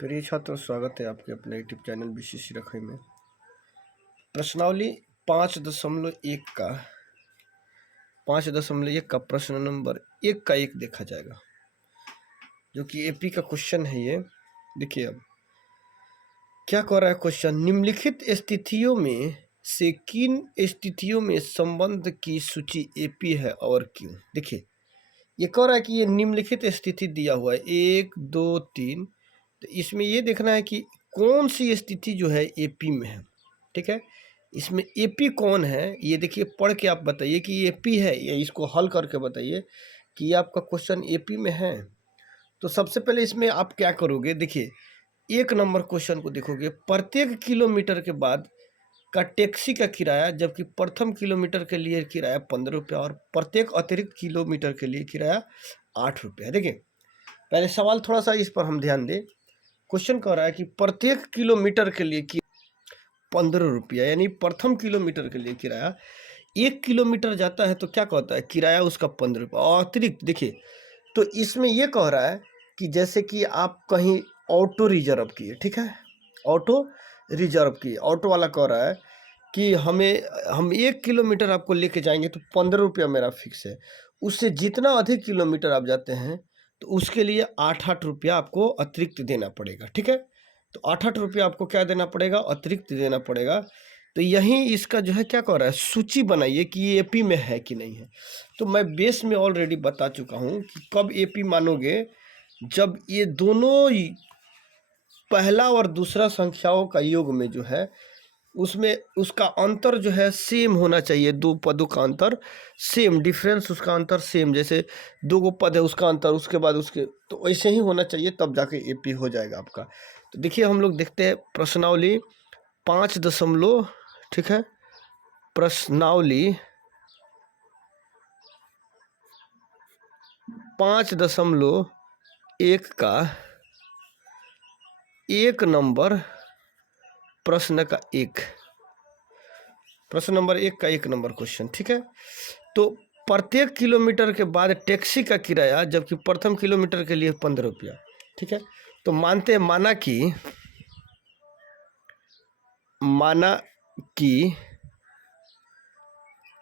प्रिय छात्रों, स्वागत है आपके अपने यूट्यूब चैनल बीसीसी रखई में। प्रश्नावली 5.1 का 5.1 का प्रश्न नंबर 1 का 1 देखा जाएगा, जो कि एपी का क्वेश्चन है। ये देखिए, अब क्या कह रहा है क्वेश्चन। निम्नलिखित स्थितियों में से किन स्थितियों में संबंध की सूची एपी है और क्यों। देखिए, ये कह रहा है कि ये निम्नलिखित स्थिति दिया हुआ है 1, 2, 3। तो इसमें ये देखना है कि कौन सी स्थिति जो है एपी में है। ठीक है, इसमें एपी कौन है, ये देखिए पढ़ के आप बताइए कि ये एपी है, या इसको हल करके बताइए कि ये आपका क्वेश्चन एपी में है। तो सबसे पहले इसमें आप क्या करोगे, देखिए 1 नंबर क्वेश्चन को देखोगे। प्रत्येक किलोमीटर के बाद का टैक्सी का किराया, जबकि प्रथम किलोमीटर के लिए किराया 15 रुपया और प्रत्येक अतिरिक्त किलोमीटर के लिए किराया 8 रुपया। देखिए, पहले सवाल थोड़ा सा इस पर हम ध्यान दें। क्वेश्चन कह रहा है कि प्रत्येक किलोमीटर के लिए 15 रुपया, यानी प्रथम किलोमीटर के लिए किराया। 1 किलोमीटर जाता है तो क्या कहता है, किराया उसका 15 रुपया और अतिरिक्त। देखिए, तो इसमें ये कह रहा है कि जैसे कि आप कहीं ऑटो रिजर्व किए, ठीक है, ऑटो रिजर्व किए, ऑटो वाला कह रहा है कि हम 1 किलोमीटर आपको लेके जाएंगे तो 15 रुपया मेरा फिक्स है। उससे जितना अधिक किलोमीटर आप जाते हैं तो उसके लिए 8-8 रुपया आपको अतिरिक्त देना पड़ेगा। ठीक है, तो 8-8 रुपया आपको क्या देना पड़ेगा, अतिरिक्त देना पड़ेगा। तो यहीं इसका जो है क्या कह रहा है, सूची बनाइए कि ये एपी में है कि नहीं है। तो मैं बेस में ऑलरेडी बता चुका हूँ कि कब एपी मानोगे, जब ये दोनों पहला और दूसरा संख्याओं का योग में जो है उसमें उसका अंतर जो है सेम होना चाहिए। दो पदों का अंतर सेम, डिफरेंस उसका अंतर सेम। जैसे 2 गो पद है, उसका अंतर उसके बाद उसके, तो ऐसे ही होना चाहिए, तब जाके एपी हो जाएगा आपका। तो देखिए, हम लोग देखते हैं प्रश्नावली 5 दशमलव, ठीक है, प्रश्नावली 5.1 का 1 नंबर प्रश्न का 1, प्रश्न नंबर 1 का 1 नंबर क्वेश्चन। ठीक है, तो प्रत्येक किलोमीटर के बाद टैक्सी का किराया, जबकि प्रथम किलोमीटर के लिए 15 रुपया। ठीक है, तो माना कि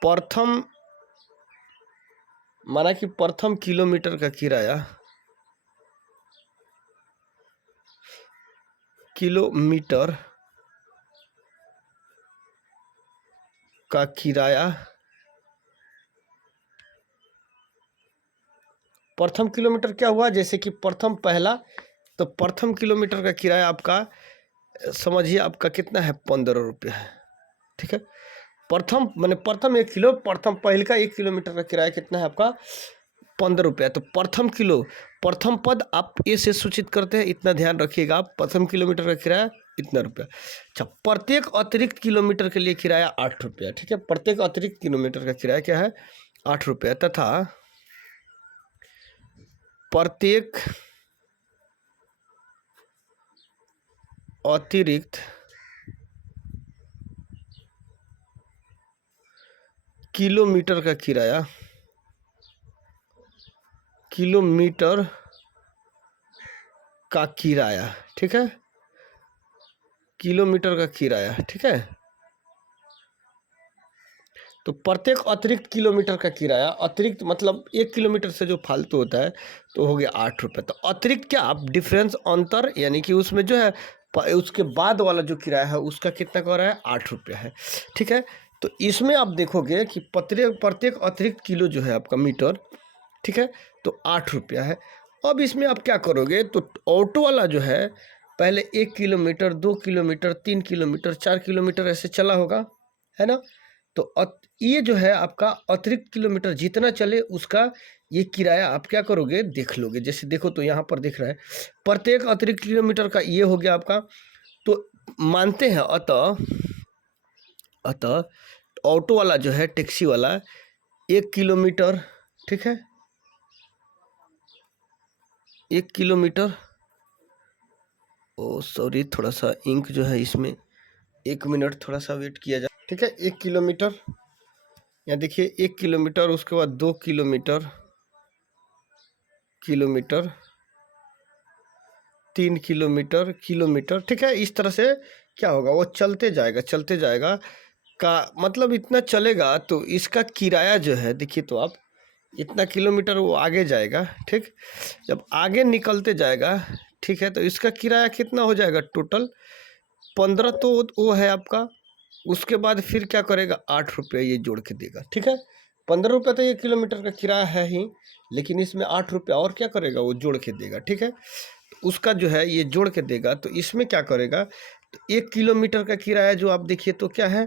प्रथम किलोमीटर का किराया, प्रथम किलोमीटर क्या हुआ, जैसे कि प्रथम पहला, तो प्रथम किलोमीटर का किराया आपका समझिए आपका कितना है, 15 रुपया है। ठीक है, प्रथम 1 किलो, प्रथम पहले का 1 किलोमीटर का किराया कितना है आपका, 15 रुपया। तो प्रथम पद आप ए से सूचित करते हैं, इतना ध्यान रखिएगा आप। प्रथम किलोमीटर का किराया इतना रुपया। अच्छा, प्रत्येक अतिरिक्त किलोमीटर के लिए किराया 8 रुपया। ठीक है, प्रत्येक अतिरिक्त किलोमीटर का किराया क्या है, 8 रुपया, तथा प्रत्येक अतिरिक्त किलोमीटर का किराया, ठीक है, किलोमीटर का किराया। ठीक है, तो प्रत्येक अतिरिक्त किलोमीटर का किराया, अतिरिक्त मतलब 1 किलोमीटर से जो फालतू होता है तो हो गया 8 रुपये। तो अतिरिक्त क्या, आप डिफरेंस, अंतर, यानी कि उसमें जो है उसके बाद वाला जो किराया है उसका कितना कर रहा है, 8 रुपया है। ठीक है, तो इसमें आप देखोगे कि प्रत्येक अतिरिक्त किलो जो है आपका मीटर, ठीक है, तो 8 रुपया है। अब इसमें आप क्या करोगे, तो ऑटो वाला जो है पहले 1 किलोमीटर, 2 किलोमीटर, 3 किलोमीटर, 4 किलोमीटर ऐसे चला होगा, है ना। तो ये जो है आपका अतिरिक्त किलोमीटर जितना चले उसका ये किराया आप क्या करोगे, देख लोगे। जैसे देखो, तो यहाँ पर दिख रहा है प्रत्येक अतिरिक्त किलोमीटर का ये हो गया आपका। तो मानते हैं अतः ऑटो वाला जो है, टैक्सी वाला 1 किलोमीटर, ठीक है, 1 किलोमीटर, ओ सॉरी, थोड़ा सा इंक जो है इसमें, 1 मिनट थोड़ा सा वेट किया जाए। ठीक है, 1 किलोमीटर, यहाँ देखिए 1 किलोमीटर, उसके बाद 2 किलोमीटर, 3 किलोमीटर किलोमीटर, ठीक है। इस तरह से क्या होगा, वो चलते जाएगा का मतलब इतना चलेगा तो इसका किराया जो है, देखिए तो आप इतना किलोमीटर वो आगे जाएगा, ठीक। जब आगे निकलते जाएगा, ठीक है, तो इसका किराया कितना हो जाएगा टोटल 15, तो वो है आपका। उसके बाद फिर क्या करेगा, 8 रुपये ये जोड़ के देगा, ठीक है। 15 रुपये तो ये किलोमीटर का किराया है ही, लेकिन इसमें 8 रुपये और क्या करेगा, वो जोड़ के देगा, ठीक है। उसका जो है ये जोड़ के देगा, तो इसमें क्या करेगा, तो 1 किलोमीटर का किराया जो आप देखिए तो क्या है,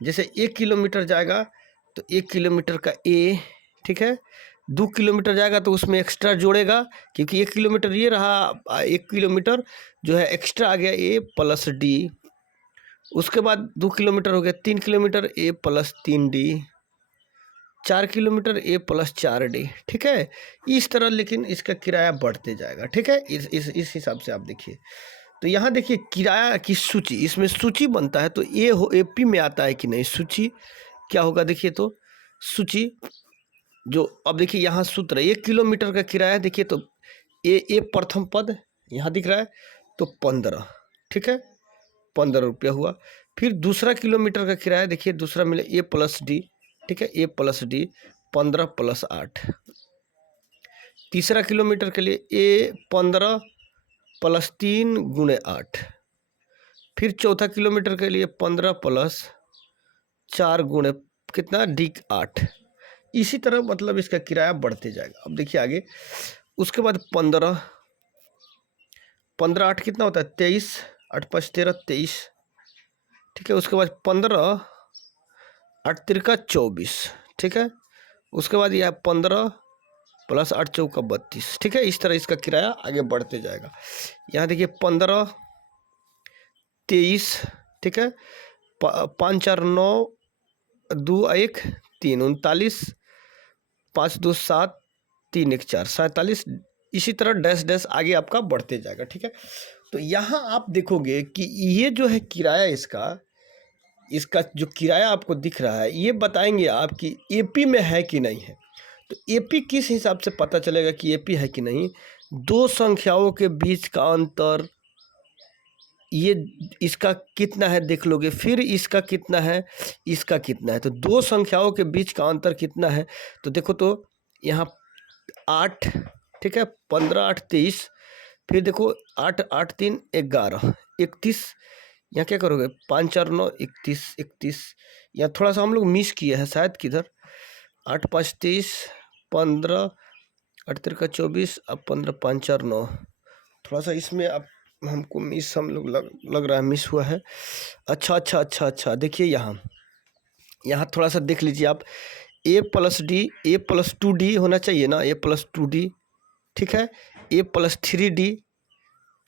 जैसे 1 किलोमीटर जाएगा तो 1 किलोमीटर का ए, ठीक है। 2 किलोमीटर जाएगा तो उसमें एक्स्ट्रा जोड़ेगा, क्योंकि 1 किलोमीटर ये रहा, 1 किलोमीटर जो है एक्स्ट्रा आ गया ए प्लस डी। उसके बाद 2 किलोमीटर हो गया, 3 किलोमीटर ए प्लस 3D, 4 किलोमीटर ए प्लस 4D, ठीक है। इस तरह लेकिन इसका किराया बढ़ते जाएगा, ठीक है। इस हिसाब से आप देखिए, तो यहाँ देखिए किराया की सूची, इसमें सूची बनता है, तो ये हो एपी में आता है कि नहीं, सूची क्या होगा देखिए, तो सूची जो अब देखिए यहाँ सूत्र 1 किलोमीटर का किराया देखिए, तो ए प्रथम पद यहाँ दिख रहा है, तो 15, ठीक है, 15 रुपया हुआ। फिर दूसरा किलोमीटर का किराया देखिए, दूसरा मिले ए प्लस डी, ठीक है, ए प्लस डी 15 प्लस 8। तीसरा किलोमीटर के लिए ए 15 प्लस 3 गुणे 8। फिर चौथा किलोमीटर के लिए 15 प्लस 4 गुणे कितना डी 8। इसी तरह मतलब इसका किराया बढ़ते जाएगा। अब देखिए आगे, उसके बाद 15 8 कितना होता है 23, 8 5 13 23, ठीक है। उसके बाद 15 8 तिरका 24, ठीक है। उसके बाद यह 15 प्लस 8 चौका 32, ठीक है। इस तरह इसका किराया आगे बढ़ते जाएगा। यहाँ देखिए 15 23, ठीक है, 5 4 9 2 1 3 39, 5 2 7 3 1 4 47। इसी तरह डैश डैश आगे आपका बढ़ते जाएगा, ठीक है। तो यहाँ आप देखोगे कि ये जो है किराया, इसका जो किराया आपको दिख रहा है, ये बताएंगे आप कि एपी में है कि नहीं है। तो एपी किस हिसाब से पता चलेगा कि एपी है कि नहीं, दो संख्याओं के बीच का अंतर, ये इसका कितना है देख लोगे, फिर इसका कितना है, इसका कितना है, तो दो संख्याओं के बीच का अंतर कितना है। तो देखो तो यहाँ 8, ठीक है, 15 8 23, फिर देखो 8 8 3 11 31, यहाँ क्या करोगे 5 4 9 31 31, यहाँ थोड़ा सा हम लोग मिस किए हैं शायद किधर, 8 5 23, 15 8 3 24, अब 15 5 4 9, थोड़ा सा इसमें अब हमको मिस हम लोग लग रहा है, मिस हुआ है। अच्छा, देखिए यहाँ थोड़ा सा देख लीजिए आप, A plus D A plus 2D होना चाहिए ना, ए प्लस 2D, ठीक है, ए प्लस 3D,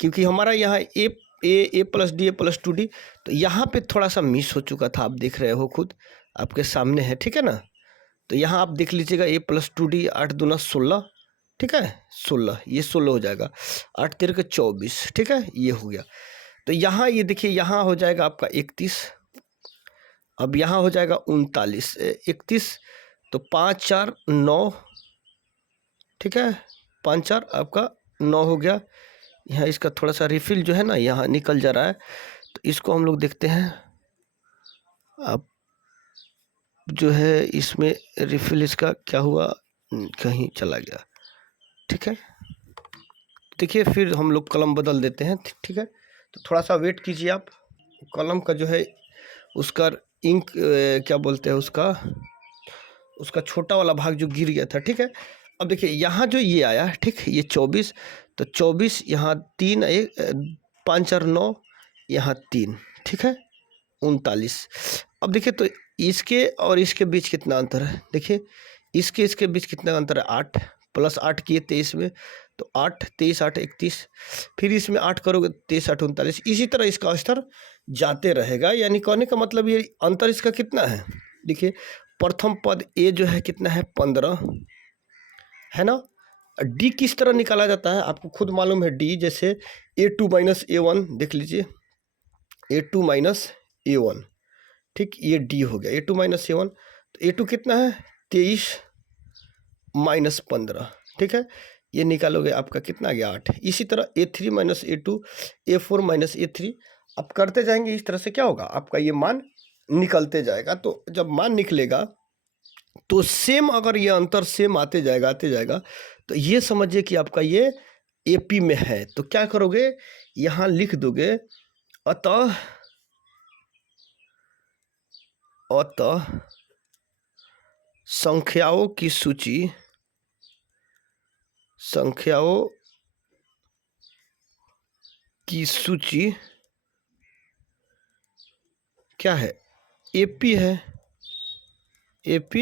क्योंकि हमारा यहाँ A plus D A plus 2D, तो यहाँ पे थोड़ा सा मिस हो चुका था, आप देख रहे हो खुद आपके सामने है, ठीक है ना। तो यहाँ आप देख लीजिएगा ए प्लस 2D 8 दूना 16, ठीक है, 16, ये 16 हो जाएगा, 8 3 24, ठीक है, ये हो गया। तो यहाँ ये देखिए, यहाँ हो जाएगा आपका 31, अब यहाँ हो जाएगा 39 31, तो 5 4 9, ठीक है, 5 4 आपका 9 हो गया। यहाँ इसका थोड़ा सा रिफिल जो है ना यहाँ निकल जा रहा है, तो इसको हम लोग देखते हैं। अब जो है इसमें रिफिल इसका क्या हुआ, कहीं चला गया, ठीक है। देखिए फिर हम लोग कलम बदल देते हैं, ठीक है। तो थोड़ा सा वेट कीजिए आप, कलम का जो है उसका इंक क्या बोलते हैं उसका छोटा वाला भाग जो गिर गया था, ठीक है। अब देखिए यहाँ जो ये आया, ठीक, ये 24, तो 24 यहाँ 3 1 5 4 9, यहाँ 3, ठीक है, 39। अब देखिए तो इसके और इसके बीच कितना अंतर है, देखिए इसके बीच कितना अंतर है, 8 प्लस 8 किए 23 में, तो 8 23 8 31, फिर इसमें 8 करोगे 23 8 39, इसी तरह इसका स्तर जाते रहेगा। यानी कहने का मतलब ये अंतर इसका कितना है, देखिए प्रथम पद ए जो है कितना है 15 है ना। डी किस तरह निकाला जाता है आपको खुद मालूम है, डी जैसे A2 माइनस A1, देख लीजिए A2 माइनस A1, ठीक, ये डी हो गया A2 माइनस A1, तो A2 कितना है 23 माइनस 15, ठीक है, ये निकालोगे आपका कितना आ गया 8। इसी तरह A3 minus A2, A4 minus A3, आप करते जाएंगे इस तरह से क्या होगा आपका ये मान निकलते जाएगा। तो जब मान निकलेगा तो सेम, अगर ये अंतर सेम आते जाएगा तो ये समझिए कि आपका ये AP में है। तो क्या करोगे, यहाँ लिख दोगे अतः संख्याओं की सूची क्या है, AP है, AP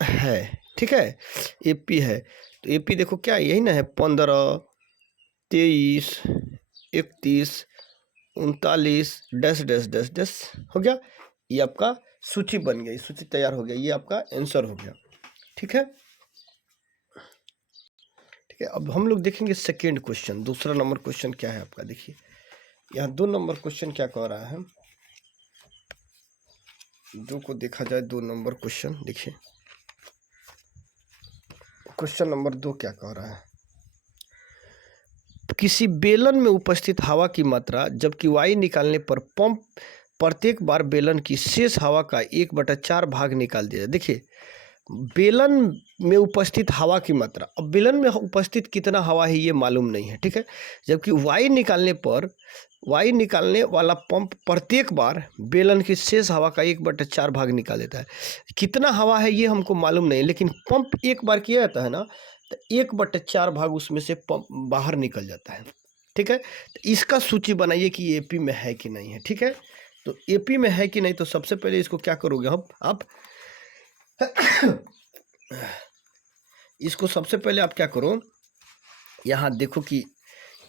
है, ठीक है, AP है। तो AP देखो क्या है, यही ना है, 15, 23, 31, 39 डैश डैश डैश डैश हो गया। ये आपका सूची बन गई, सूची तैयार हो गया, ये आपका आंसर हो गया। ठीक है, ठीक है। अब हम लोग देखेंगे सेकेंड क्वेश्चन, दूसरा नंबर क्वेश्चन क्या है आपका। देखिए यहाँ 2 नंबर क्वेश्चन क्या कह रहा है, 2 को देखा जाए, 2 नंबर क्वेश्चन देखिए। क्वेश्चन नंबर 2 क्या कह रहा है, किसी बेलन में उपस्थित हवा की मात्रा जबकि वाई निकालने पर पंप प्रत्येक बार बेलन की शेष हवा का 1/4 भाग निकाल दिया। देखिए बेलन में उपस्थित हवा की मात्रा, अब बेलन में उपस्थित कितना हवा है ये मालूम नहीं है, ठीक है। जबकि वाई निकालने वाला पंप प्रत्येक बार बेलन की शेष हवा का 1/4 भाग निकाल देता है। कितना हवा है ये हमको मालूम नहीं, लेकिन पंप एक बार किया जाता है ना, तो 1/4 भाग उसमें से पंप बाहर निकल जाता है, ठीक है। तो इसका सूची बनाइए कि AP में है कि नहीं है, ठीक है। तो AP में है कि नहीं, तो सबसे पहले इसको क्या करोगे आप इसको सबसे पहले आप क्या करो, यहाँ देखो कि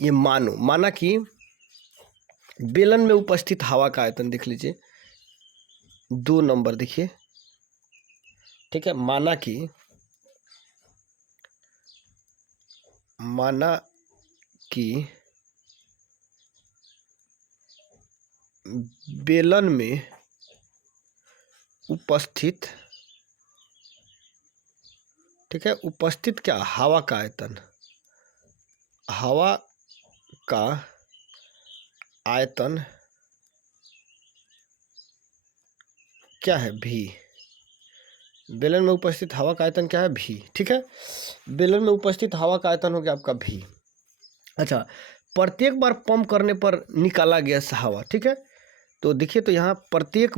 ये माना कि बेलन में उपस्थित हवा का आयतन देख लीजिए, 2 नंबर देखिए, ठीक है। माना कि बेलन में उपस्थित, ठीक है, उपस्थित क्या, हवा का आयतन, हवा का आयतन क्या है, V। बेलन में उपस्थित हवा का आयतन क्या है, V, ठीक है। बेलन में उपस्थित हवा का आयतन हो गया आपका V। अच्छा, प्रत्येक बार पंप करने पर निकाला गया हवा, ठीक है। तो देखिए, तो यहाँ प्रत्येक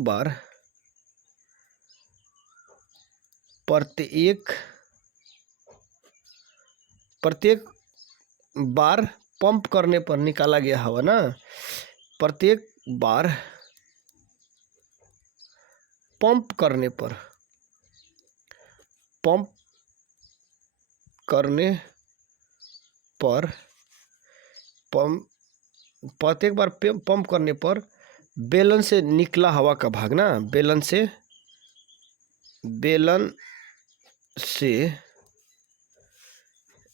बार पंप करने पर निकाला गया हवा ना, प्रत्येक बार पंप करने पर प्रत्येक बार पंप करने पर बेलन से निकला हवा का भाग ना, बेलन से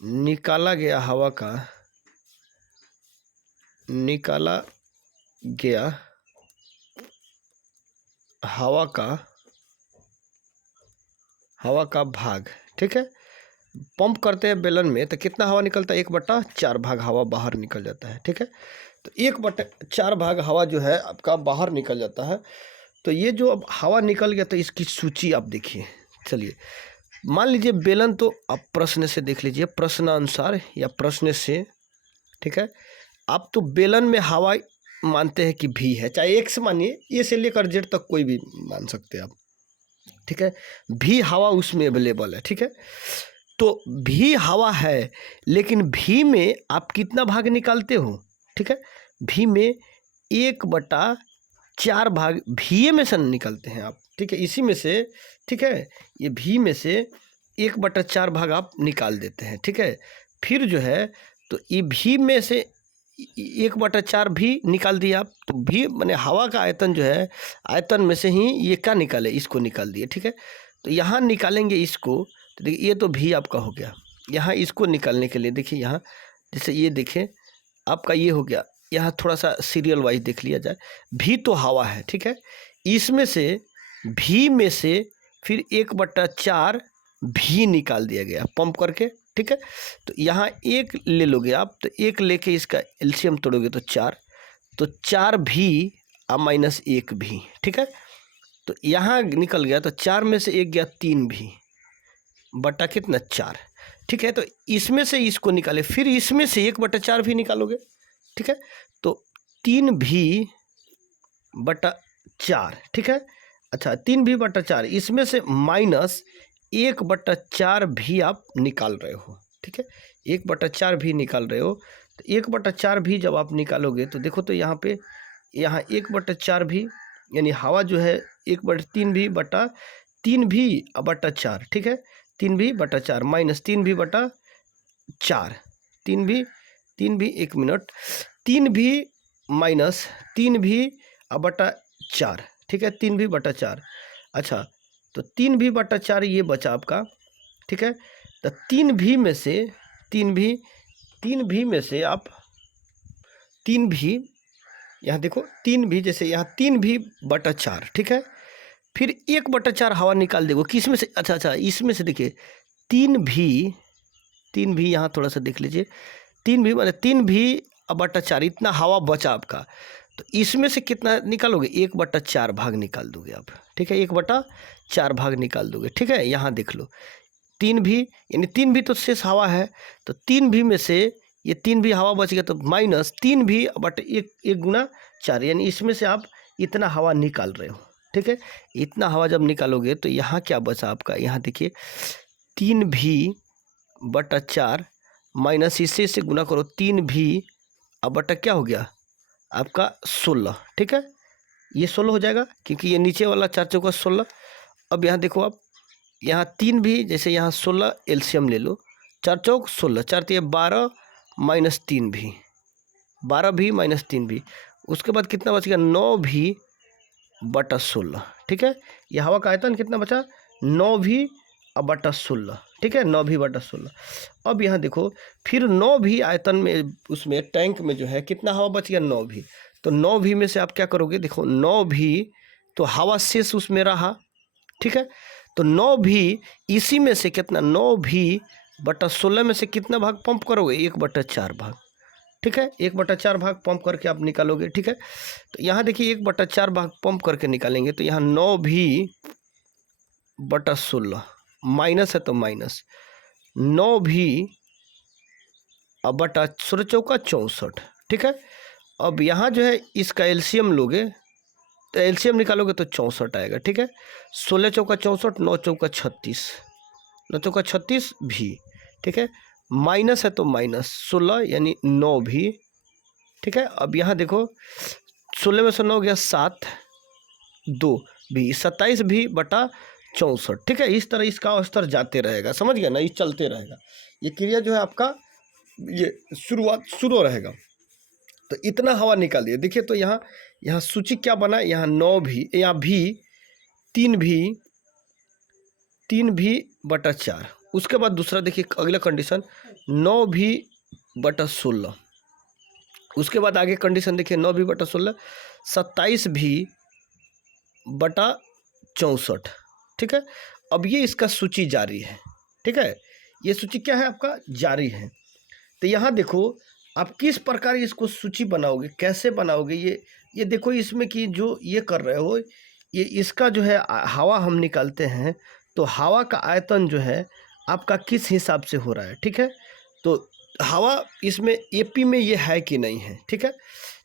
निकाला गया हवा का भाग, ठीक है। पंप करते हैं बेलन में तो कितना हवा निकलता है, 1/4 भाग हवा बाहर निकल जाता है, ठीक है। तो 1/4 भाग हवा जो है आपका बाहर निकल जाता है। तो ये जो अब हवा निकल गया, तो इसकी सूची आप देखिए। चलिए मान लीजिए बेलन, तो आप प्रश्न से देख लीजिए, प्रश्नानुसार या प्रश्न से, ठीक है। आप तो बेलन में हवा मानते हैं कि V है, चाहे X मानिए, A से लेकर Z तक कोई भी मान सकते हैं आप, ठीक है। V हवा उसमें अवेलेबल है, ठीक है। तो V हवा है, लेकिन V में आप कितना भाग निकालते हो, ठीक है। V में 1/4 भाग VA में से निकलते हैं आप, ठीक है, इसी में से, ठीक है। ये V में से 1/4 भाग आप निकाल देते हैं, ठीक है। फिर जो है तो ये V में से 1/4 भी निकाल दिया आप, तो V माने हवा का आयतन जो है, आयतन में से ही ये क्या निकाले, इसको निकाल दिए, ठीक है। तो यहाँ निकालेंगे इसको, तो देखिए ये तो V आपका हो गया। यहाँ इसको निकालने के लिए देखिए, यहाँ जैसे ये देखें आपका ये हो गया, यहाँ थोड़ा सा सीरियल वाइज देख लिया जाए। V तो हवा है, ठीक है, इसमें से V में से फिर 1/4 V निकाल दिया गया पंप करके, ठीक है। तो यहाँ एक ले लोगे आप, तो एक लेके इसका एलसीएम तोड़ोगे तो 4, तो 4 भी और माइनस 1 भी, ठीक है। तो यहाँ निकल गया, तो 4 में से 1 गया 3 भी बटा कितना 4, ठीक है। तो इसमें से इसको निकाले, फिर इसमें से 1/4 भी निकालोगे, ठीक है। तो 3 भी बटा 4, ठीक है। अच्छा 3 भी बटा 4, इसमें से माइनस 1/4 भी आप निकाल रहे हो, ठीक है। 1/4 भी निकाल रहे हो, तो 1/4 भी जब आप निकालोगे तो देखो, तो यहाँ पे यहाँ 1/4 भी, यानी हवा जो है 1/3 भी बटा 3 भी बटा 4, ठीक है। 3 भी बटा 4 माइनस 3 भी बटा 4, 3 भी 1 मिनट, 3 भी माइनस 3 भी बटा 4, ठीक है। 3 भी बटा 4, अच्छा तो 3 भी बटा 4 ये बचा आपका, ठीक है। तो 3 भी में से 3 भी में से आप 3 भी, यहाँ देखो 3 भी, जैसे यहाँ 3 भी बटा 4, ठीक है। फिर 1/4 हवा निकाल देगो, किस में से, अच्छा इसमें से देखिए 3 भी यहाँ थोड़ा सा देख लीजिए, 3 भी मतलब 3 भी बटा 4 इतना हवा बचा आपका। तो इसमें से कितना निकालोगे, 1/4 भाग निकाल दोगे आप, ठीक है। 1/4 भाग निकाल दोगे, ठीक है। यहाँ देख लो 3 भी, यानी 3 भी तो शेष हवा है, तो 3 भी में से ये 3 भी हवा बच गया, तो माइनस 3 भी बटा 1 गुना 4, यानी इसमें से आप इतना हवा निकाल रहे हो, ठीक है। इतना हवा जब निकालोगे तो यहाँ क्या बचा आपका, यहाँ देखिए 3 भी बटा 4 माइनस इससे गुना करो, 3 भी बटा क्या हो गया आपका 16, ठीक है। ये 16 हो जाएगा, क्योंकि ये नीचे वाला 4 चौका 16। अब यहाँ देखो आप, यहाँ 3 भी, जैसे यहाँ 16 एलसीएम ले लो, 4 चौक 16, 4 3 12 माइनस 3 भी 12 भी माइनस 3 भी, उसके बाद कितना बच गया 9 भी बटा 16, ठीक है। ये हवा का आयतन कितना बचा 9 भी बटा 16, ठीक है। 9 भी बटा 16। अब यहाँ देखो फिर 9 भी आयतन में, उसमें टैंक में जो है कितना हवा बच गया 9 भी, तो 9 भी में से आप क्या करोगे, देखो 9 भी तो हवा शेष उसमें रहा, ठीक है। तो 9 भी इसी में से कितना 9 भी बटा 16 में से कितना भाग पंप करोगे 1/4 भाग, ठीक है। 1/4 भाग पंप करके आप निकालोगे, ठीक है। तो यहाँ देखिए 1/4 भाग पंप करके निकालेंगे, तो यहाँ 9 भी बटा 16 माइनस है, तो माइनस 9 भी बटा 16 चौका 64, ठीक है। अब यहाँ जो है इसका एलसीएम लोगे, तो एलसीएम निकालोगे तो 64 आएगा, ठीक है। 16 चौका 64, 9 चौका 36, 9 चौका 36 भी, ठीक है। माइनस है तो माइनस 16 यानी 9 भी, ठीक है। अब यहाँ देखो 16 में से 9 गया 7, 2 भी 27 भी बटा 64, ठीक है। इस तरह इसका स्तर जाते रहेगा, समझ गया ना, ये चलते रहेगा, ये क्रिया जो है आपका ये शुरू रहेगा। तो इतना हवा निकाल दिया, देखिए। तो यहाँ सूची क्या बना, यहाँ 9 भी, यहाँ भी 3 भी बटा 4, उसके बाद दूसरा देखिए अगला कंडीशन 9 भी बटा 16, उसके बाद आगे कंडीशन देखिए 9 भी बटा 16, 27 भी बटा 64, ठीक है। अब ये इसका सूची जारी है, ठीक है। ये सूची क्या है आपका जारी है। तो यहाँ देखो आप किस प्रकार इसको सूची बनाओगे, कैसे बनाओगे, ये देखो इसमें कि जो ये कर रहे हो, ये इसका जो है हवा हम निकालते हैं, तो हवा का आयतन जो है आपका किस हिसाब से हो रहा है, ठीक है। तो हवा इसमें एपी में ये है कि नहीं है, ठीक है।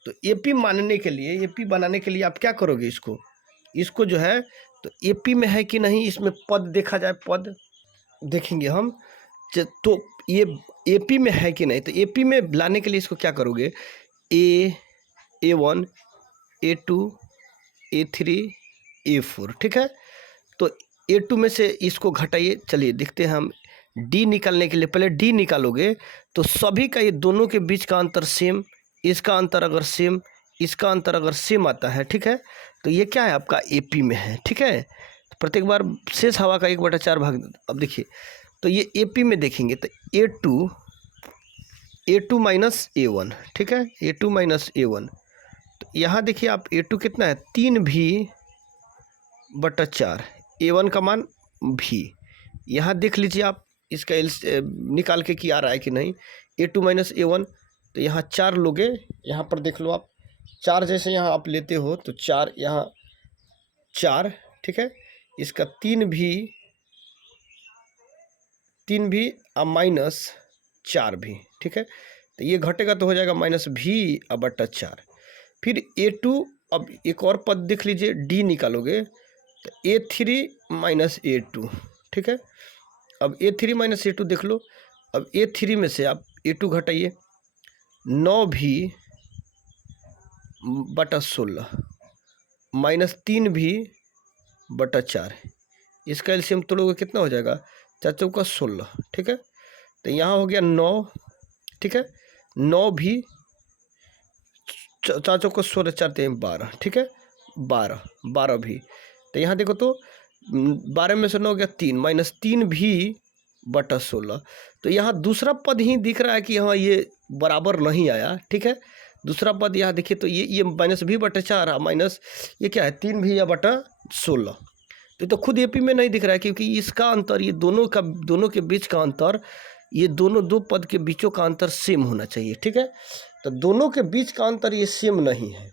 तो एपी मानने के लिए, एपी बनाने के लिए आप क्या करोगे, इसको जो है तो एपी में है कि नहीं, इसमें पद देखा जाए, पद देखेंगे हम, तो ये एपी में है कि नहीं। तो एपी में लाने के लिए इसको क्या करोगे, A1 A2 A3 A4, ठीक है। तो A2 में से इसको घटाइए, चलिए देखते हैं हम। D निकालने के लिए पहले D निकालोगे, तो सभी का ये दोनों के बीच का अंतर सेम, इसका अंतर अगर सेम, इसका अंतर अगर सेम आता है, ठीक है, तो ये क्या है आपका एपी में है, ठीक है। प्रत्येक बार शेष हवा का 1/4 भाग। अब देखिए तो ये एपी में देखेंगे, तो A2 माइनस A1, ठीक है, A2 माइनस A1। तो यहाँ देखिए आप A2 कितना है 3 भी बटा 4, A1 का मान भी, यहाँ देख लीजिए आप इसका निकाल के कि आ रहा है कि नहीं। A2 माइनस A1, तो यहाँ 4 लोगे, यहाँ पर देख लो आप 4 जैसे यहाँ आप लेते हो तो 4 यहाँ 4, ठीक है। इसका 3 भी और माइनस 4 भी, ठीक है। तो ये घटेगा तो हो जाएगा माइनस भी अब बटा 4। फिर A2, अब एक और पद देख लीजिए, D निकालोगे तो A3 माइनस A2, ठीक है। अब A3 माइनस A2 देख लो। अब A3 में से आप A2 घटाइए, 9 भी बटा 16 माइनस 3 भी बटा 4। इसका एलसीएम तोड़ोगे कितना हो जाएगा, 4 चौका 16, ठीक है। तो यहाँ हो गया 9, ठीक है। 9 भी 4 चौका 16, 4 3 12, ठीक है। 12 भी, तो यहाँ देखो तो 12 में से 9 गया 3 माइनस 3 भी बटा 16। तो यहाँ दूसरा पद ही दिख रहा है कि हाँ ये बराबर नहीं आया, ठीक है। दूसरा पद यहाँ देखिए तो ये माइनस भी बटा 4 माइनस ये क्या है 3 भी या बटा 16। तो खुद एपी में नहीं दिख रहा है, क्योंकि इसका अंतर, ये दोनों के बीच का अंतर, ये दोनों दो पद के बीचों का अंतर सेम होना चाहिए, ठीक है। तो दोनों के बीच का अंतर ये सेम नहीं है,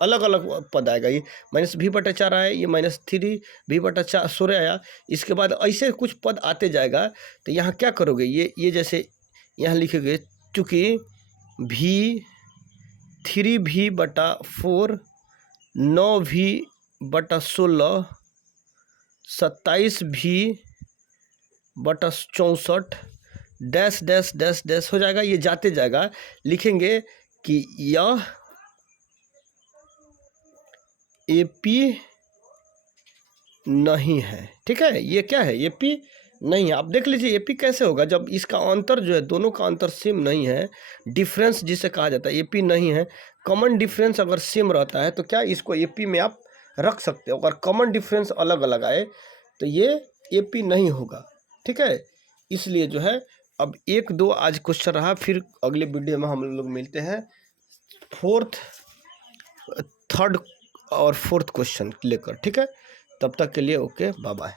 अलग अलग पद आएगा। ये माइनस भी बटा 4 आया, ये माइनस 3 भी बटा 16 आया। इसके बाद ऐसे कुछ पद आते जाएगा। तो यहाँ क्या करोगे, ये जैसे यहाँ लिखोगे, चूँकि भी 3 भी बटा 4, 9 भी बटा 16, 27 भी बटा 64, डैश डैश डैश डैश हो जाएगा। ये जाते जाएगा, लिखेंगे कि यह एपी नहीं है, ठीक है। ये क्या है, एपी नहीं है। आप देख लीजिए एपी कैसे होगा, जब इसका अंतर जो है, दोनों का अंतर सेम नहीं है, डिफरेंस जिसे कहा जाता है, एपी नहीं है। कॉमन डिफरेंस अगर सेम रहता है तो क्या इसको एपी में आप रख सकते हो। अगर कॉमन डिफरेंस अलग अलग आए तो ये एपी नहीं होगा, ठीक है। इसलिए जो है अब 1 2 आज क्वेश्चन रहा, फिर अगले वीडियो में हम लोग मिलते हैं 4th 3rd और 4th क्वेश्चन लेकर, ठीक है। तब तक के लिए ओके, बाय बाय।